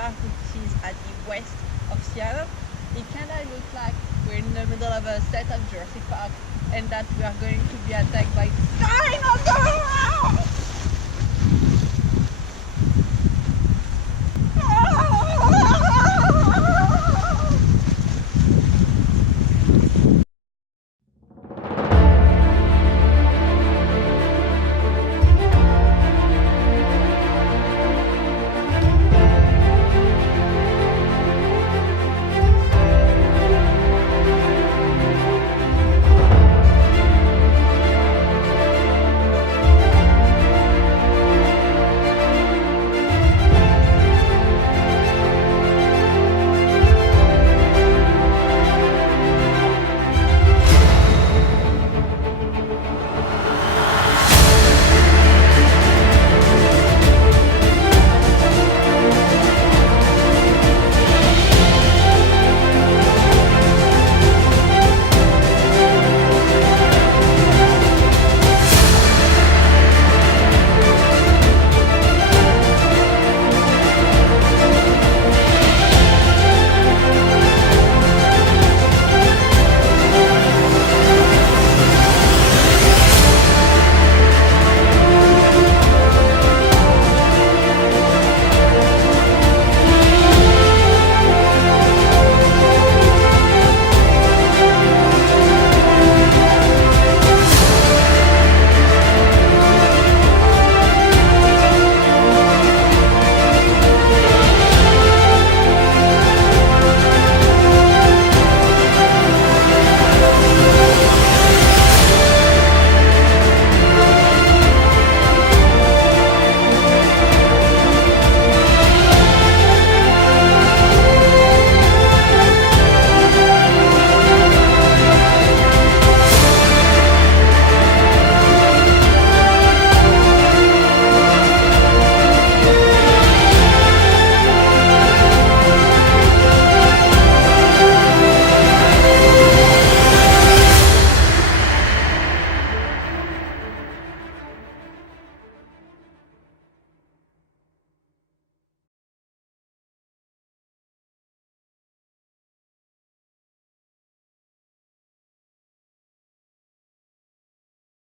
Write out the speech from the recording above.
Park, which is at the west of Seattle. It kind of looks like we're in the middle of a set of Jurassic Park and that we are going to be attacked by dinosaurs!